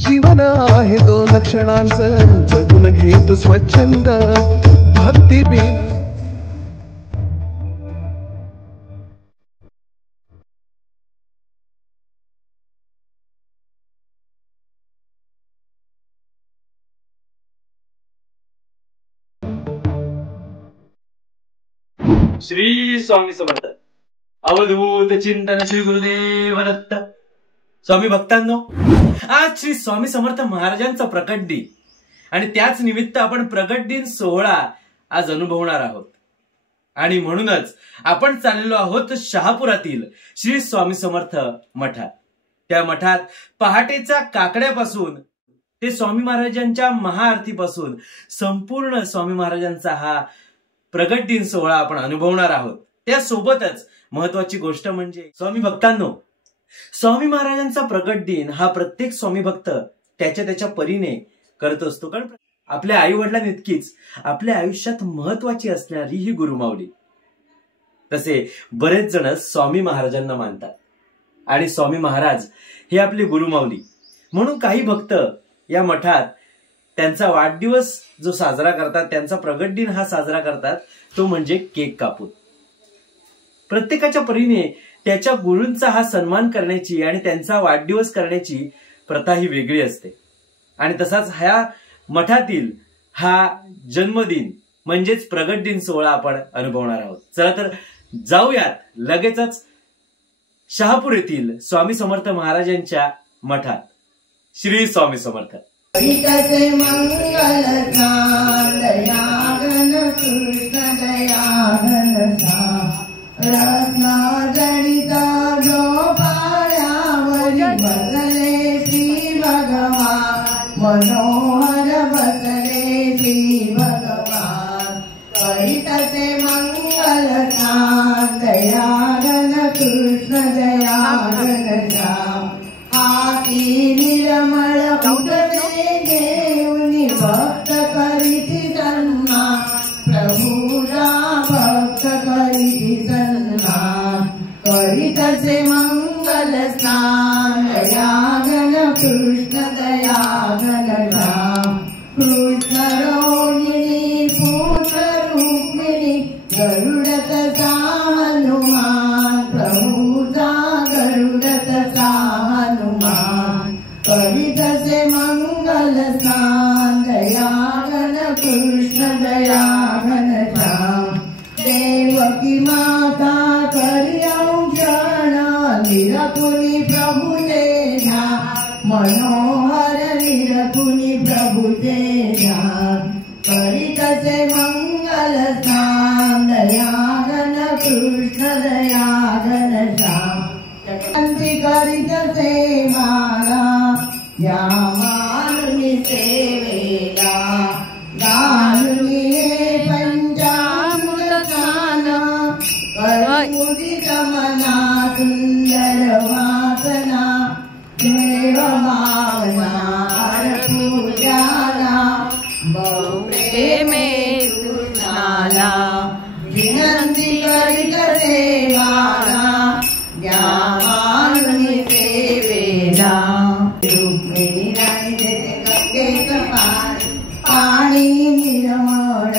जीवन आहे 2 क्षणांचं, जगून घेतो स्वच्छंद भक्ती बिन. श्री स्वामी समर्थ. अवधूत चिंतन श्री गुरुदेव दत्त. स्वामी भक्तांनो, आज श्री स्वामी समर्थ महाराजांचा प्रकट दिन आणि त्याच निमित्त आपण प्रकट दिन सोहळा आज अनुभवणार आहोत. आणि म्हणूनच आपण चाललेलो आहोत शहापुरातील श्री स्वामी समर्थ मठात. त्या मठात पहाटेच्या काकड्यापासून ते स्वामी महाराजांच्या महाआरतीपासून संपूर्ण स्वामी महाराजांचा हा प्रगट दिन सोहळा आपण अनुभवणार आहोत. त्यासोबतच महत्वाची गोष्ट म्हणजे स्वामी भक्तांनो, स्वामी महाराजांचा प्रगट दिन हा प्रत्येक स्वामी भक्त त्याच्या परीने करत असतो. कारण आपल्या आई वडिलांइतकीच आपल्या आयुष्यात महत्वाची असणारी ही गुरुमाऊली. तसे बरेच जण स्वामी महाराजांना मानतात आणि स्वामी महाराज हे आपली गुरुमाऊली. म्हणून काही भक्त या मठात त्यांचा वाढदिवस जो साजरा करतात, त्यांचा प्रगट दिन हा साजरा करतात, तो म्हणजे केक कापून. प्रत्येकाच्या परीने त्याच्या गुरूंचा हा सन्मान करण्याची आणि त्यांचा वाढदिवस करण्याची प्रथा ही वेगळी असते. आणि तसाच ह्या मठातील हा जन्मदिन म्हणजेच प्रगट दिन सोहळा आपण अनुभवणार आहोत. चला तर जाऊयात लगेचच शहापूर येथील स्वामी समर्थ महाराजांच्या मठात. श्री स्वामी समर्थ. मंगल दयागन कृष्ण दयागन रत्ना जडिता गोपाळावरी बसले श्री भगवान, मनोहर बसले श्री भगवान. करीतसे मंगल दयागन कृष्ण दयागन हाती निर्मळ उदरे घेऊन भक्त करीती सन्मान, प्रभूला भक्त करीती सन्मान. करीतसे मंगल स्नान दयागन कृष्ण दयागन राम. कृष्ण रोहिणी पुत्र रुक्मिणी गरुडतसा हनुमान, प्रभूचा गरुडतसा हनुमान. करीतसे मंगल स्नान दयागन कृष्ण दयागन राम. देवकी माता करी औषण निरकुनी प्रभुते ध्यान, मनोहर निरकुनी प्रभुते ध्यान. करीतसे मंगल स्नान दयागन कृष्ण दयागन राम. अंती करीतसे माला या मानुनी सेवेला, गानुनी हे पंचामृत स्नान. करी मना सुंदर वासना, देव भावना पूजाला, बहुप्रेमे कृष्णाला. विनंती करीतसे माला या मानुनी सेवेला. रुक्मिणी राणी देते गंगेचं पाणी निर्मळ,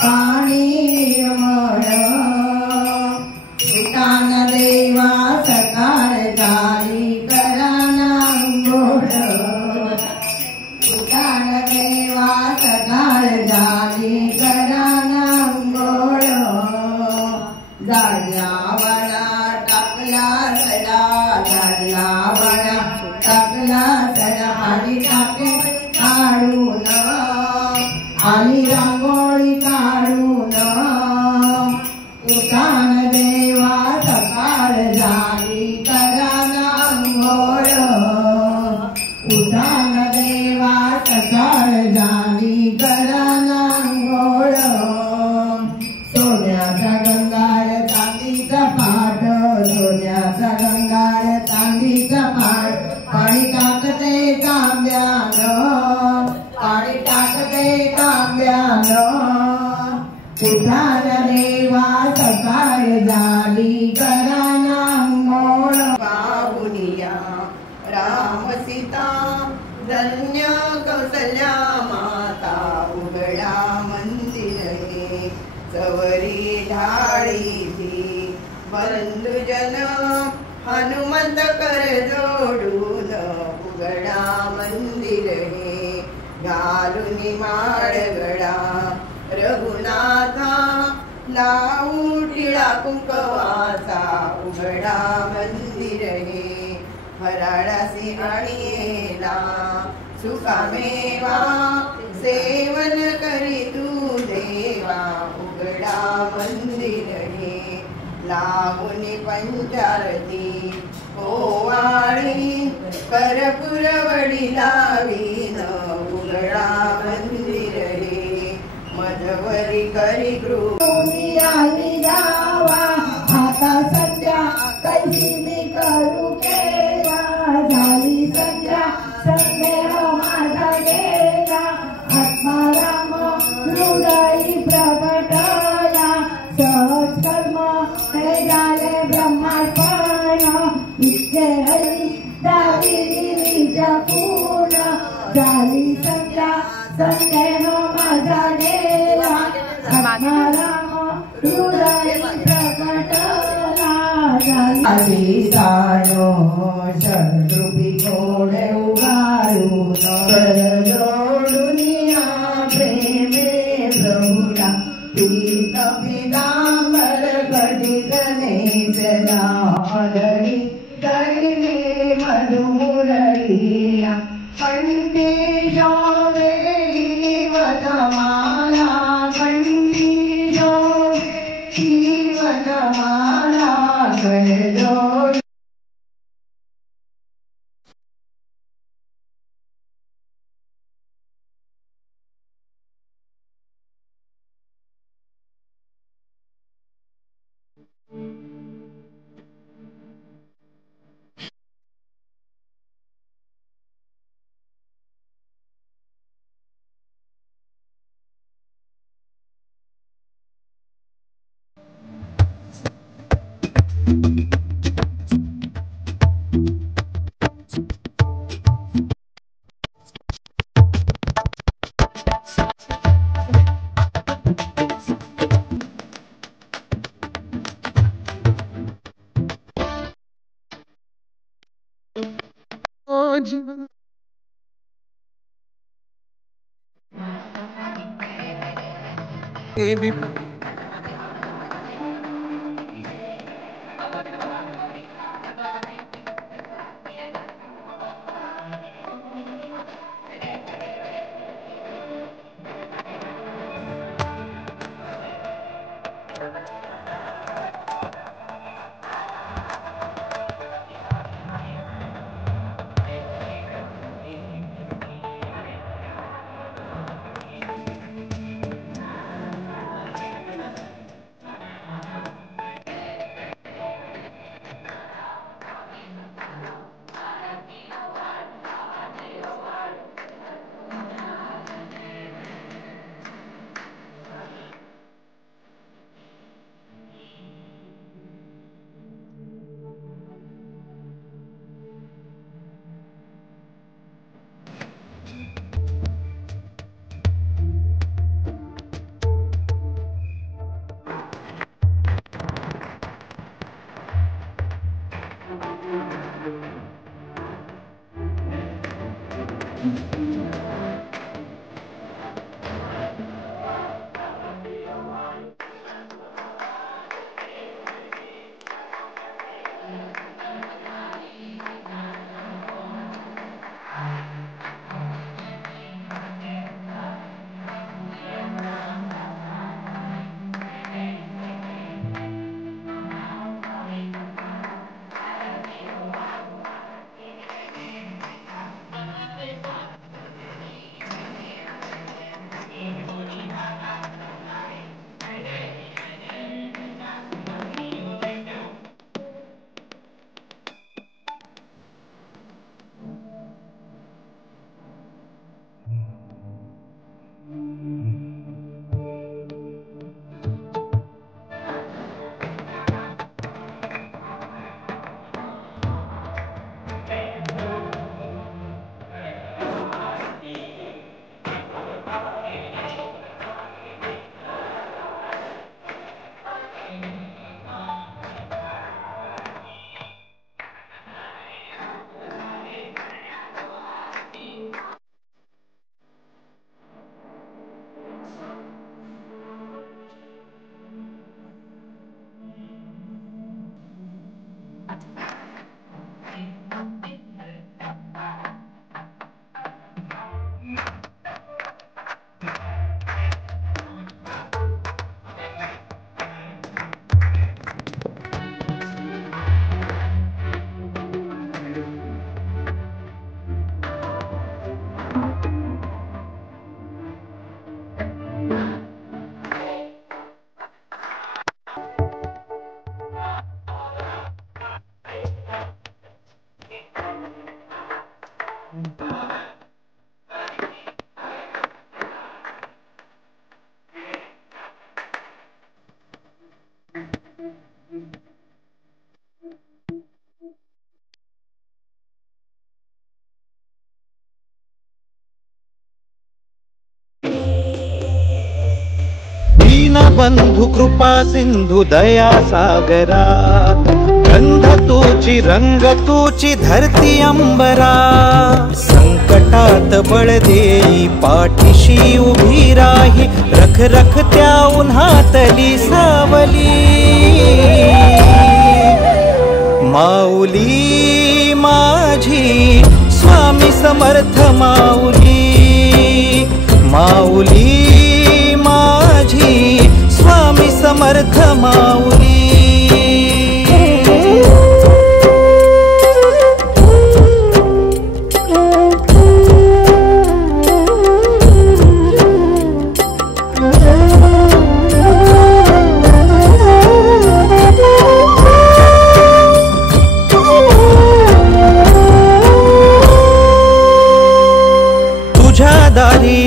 पाणी निर्मळ. सुतान देवा सकाळ झाली कराना अंघोळ, सुतान देवा सकाळ झाली कराना अंघोळ. झाडला वडा टाकला सडा, झाडला वडा टाकला सडा. आणि टाके काढून आणि रांगोळी काढून, उठान देवा सकाळ झाली कराना अंघोळ. उठान देवा सकाळ झाली कराना अंघोळ. सोन्याचा गंगाळ चांदीचा पाट, सोन्याचा गंगाळ चांदीचा पाट. पाणी टाकते तांब्यानं, पाणी टाकते तांब्यानं. उठान देवा सकाळ झाली कराना अंघोळ. बाबुनिया राम वनिता धन्य कौसल्या माता उघडा मंदिर हे सवरी ढाळीची बंधुजन हनुमंत कर जोडून उघडा मंदिर हे घालून माळगडा रघुनाथा लावू टिळा कुंकवाचा उघडा मंदिर हे हराळासी आणीला सुखामेवा सेवन करी तू देवा उघडा मंदिर हे लागून पंचारती ओवाळी कर्पूर वडिलावीन उघडा मंदिर हे मधवरी करी आली जावा आता सध्या कैसी मी करू केला झाली सध्या संदेह माझा गेला आत्माराम हृदयी प्रगटला सहज कर्म हे झाले ब्रह्मार्पण इतके हरी दाविली निज पूर्ण झाली सध्या संदेह माझा गेला आत्माराम हृदयी प्रगटला झाली सानो शत्रुपी घोडे उगारून जोडुनिया प्रेमे प्रभुला पीत पितांबर घटिकनेचना हरी करिले मधुमुरळीया पंडिता वेळी वनमाला पंडिता वनमाला कळजो Baby. बंधु कृपा सिंधु दया सागरा गंध तूची रंग तूची धरती अंबरा संकटात बळ देई पाठीशी उभी राही रख रख त्या उन्हातली सावली माऊली माझी स्वामी समर्थ माऊली माऊली माझी स्वामी समर्थ माऊली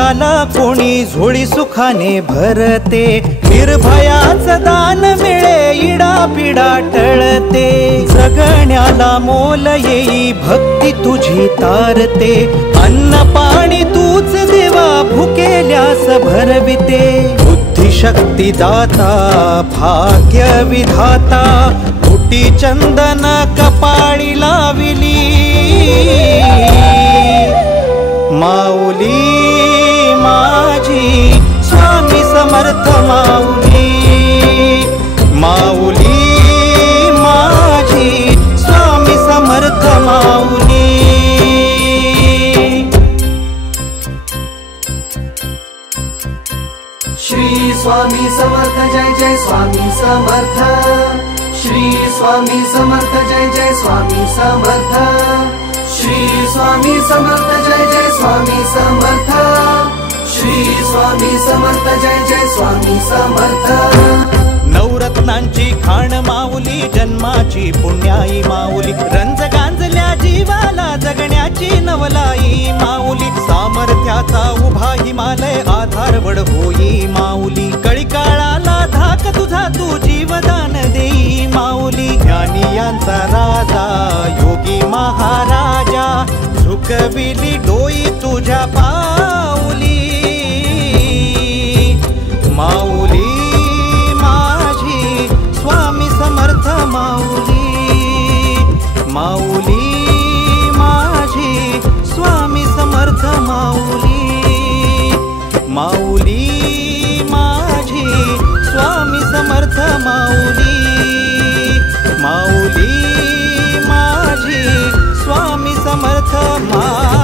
आला कोणी झोळी सुखाने भरते निर्भयाचं दान मिळे इडा पिडा टळते जगण्याला मोल येई भक्ती तुझी तारते अन्न पाणी तूच देवा भुकेल्यास भरविते बुद्धी शक्ती दाता भाग्य विधाता फुटी चंदन कपाळी लाविली माऊली माझी स्वामी समर्थ माऊली माऊली माझी स्वामी समर्थ माऊली श्री स्वामी समर्थ जय जय स्वामी समर्थ श्री स्वामी समर्थ जय जय स्वामी समर्थ श्री स्वामी समर्थ जय जय स्वामी समर्थ श्री स्वामी समर्थ जय जय स्वामी समर्थ नवरत्नांची खाण माऊली जन्माची पुण्याई माऊली रंज गांजल्या जीवाला जगण्याची नवलाई माऊली सामर्थ्याचा उभा हिमालय आधारवड होई माऊली कळी काळाला धाक तुझा तू जीवदान देई माऊली ज्ञानी यांचा राजा योगी महाराजा झुकविली डोई तुझ्या पाऊली माऊली माझी स्वामी समर्थ माऊली माऊली माझी स्वामी समर्थ माऊली माऊली माझी स्वामी समर्थ माऊली माऊली माझी स्वामी समर्थ माऊली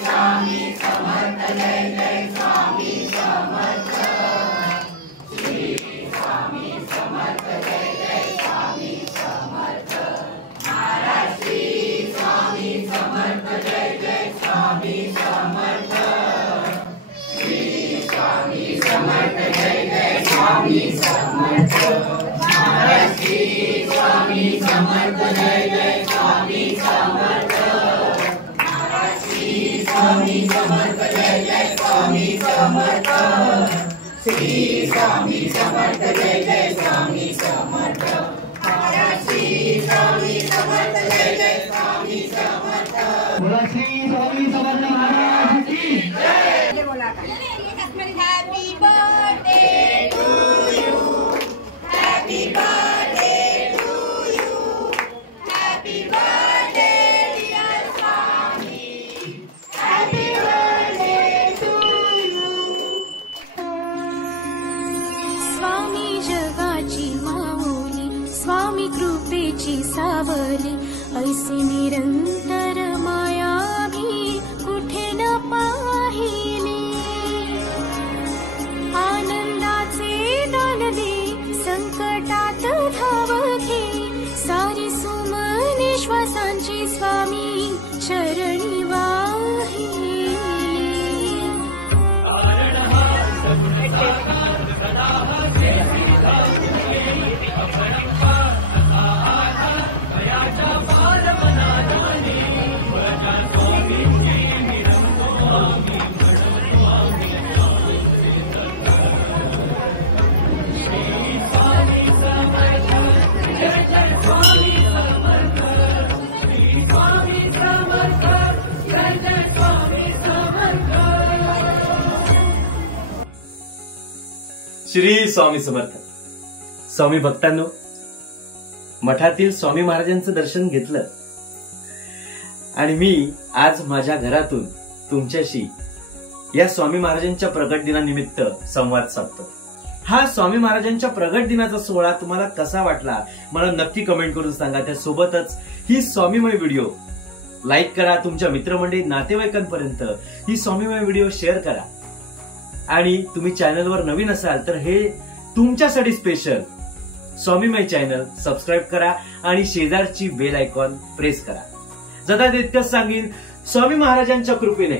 स्वामी समर्थ जय जय स्वामी Happy birthday to you. Happy birthday to you. Happy birthday dear Swami. Happy birthday to you. स्वामी जगाची माऊली, स्वामी कृपेची सावली, ऐसी निरंतर माया भी कुठे न पाहिली. आनंदाचे दान दे, संकटात धाव घे, सारी सुमने श्वासांची स्वामी चरणी वाहिली. श्री स्वामी समर्थ. स्वामी भक्तांनो, मठातील स्वामी महाराजांचं दर्शन घेतलं आणि मी आज माझ्या घरातून तुमच्याशी या स्वामी महाराजांच्या प्रगट दिनानिमित्त संवाद साधतो. हा स्वामी महाराजांच्या प्रगट दिनाचा सोहळा तुम्हाला कसा वाटला मला नक्की कमेंट करून सांगा. त्यासोबतच ही स्वामीमय व्हिडिओ लाईक करा, तुमच्या मित्रमंडळी नातेवाईकांपर्यंत ही स्वामीमय व्हिडिओ शेअर करा. आणि तुम्ही चॅनलवर नवीन असाल तर हे तुमच्यासाठी स्पेशल स्वामीमय चॅनल सबस्क्राईब करा आणि शेजारची बेल आयकॉन प्रेस करा. जदा तितकंच सांगेन, स्वामी महाराजांच्या कृपेने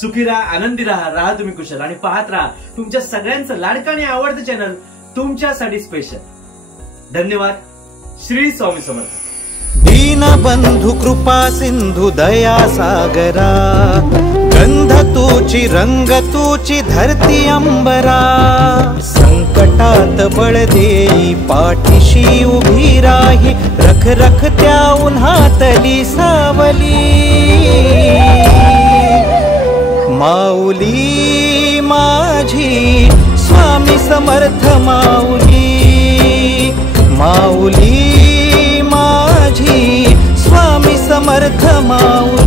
सुखी राहा, आनंदी राहा तुम्ही कुशल, आणि पाहत राहा तुमच्या सगळ्यांचं लाडकं आणि आवडतं चॅनल तुमच्यासाठी स्पेशल. धन्यवाद. श्री स्वामी समर्थ. दीनबंधु कृपा सिंधु दया सागरा, गंध तूची रंग तूची धरती अंबरा. संकटात बळ देई पाठीशी उभी राही, रख रख त्या उन्हातली सावली. माऊली माझी स्वामी समर्थ माऊली, माऊली माझी स्वामी समर्थ माऊली.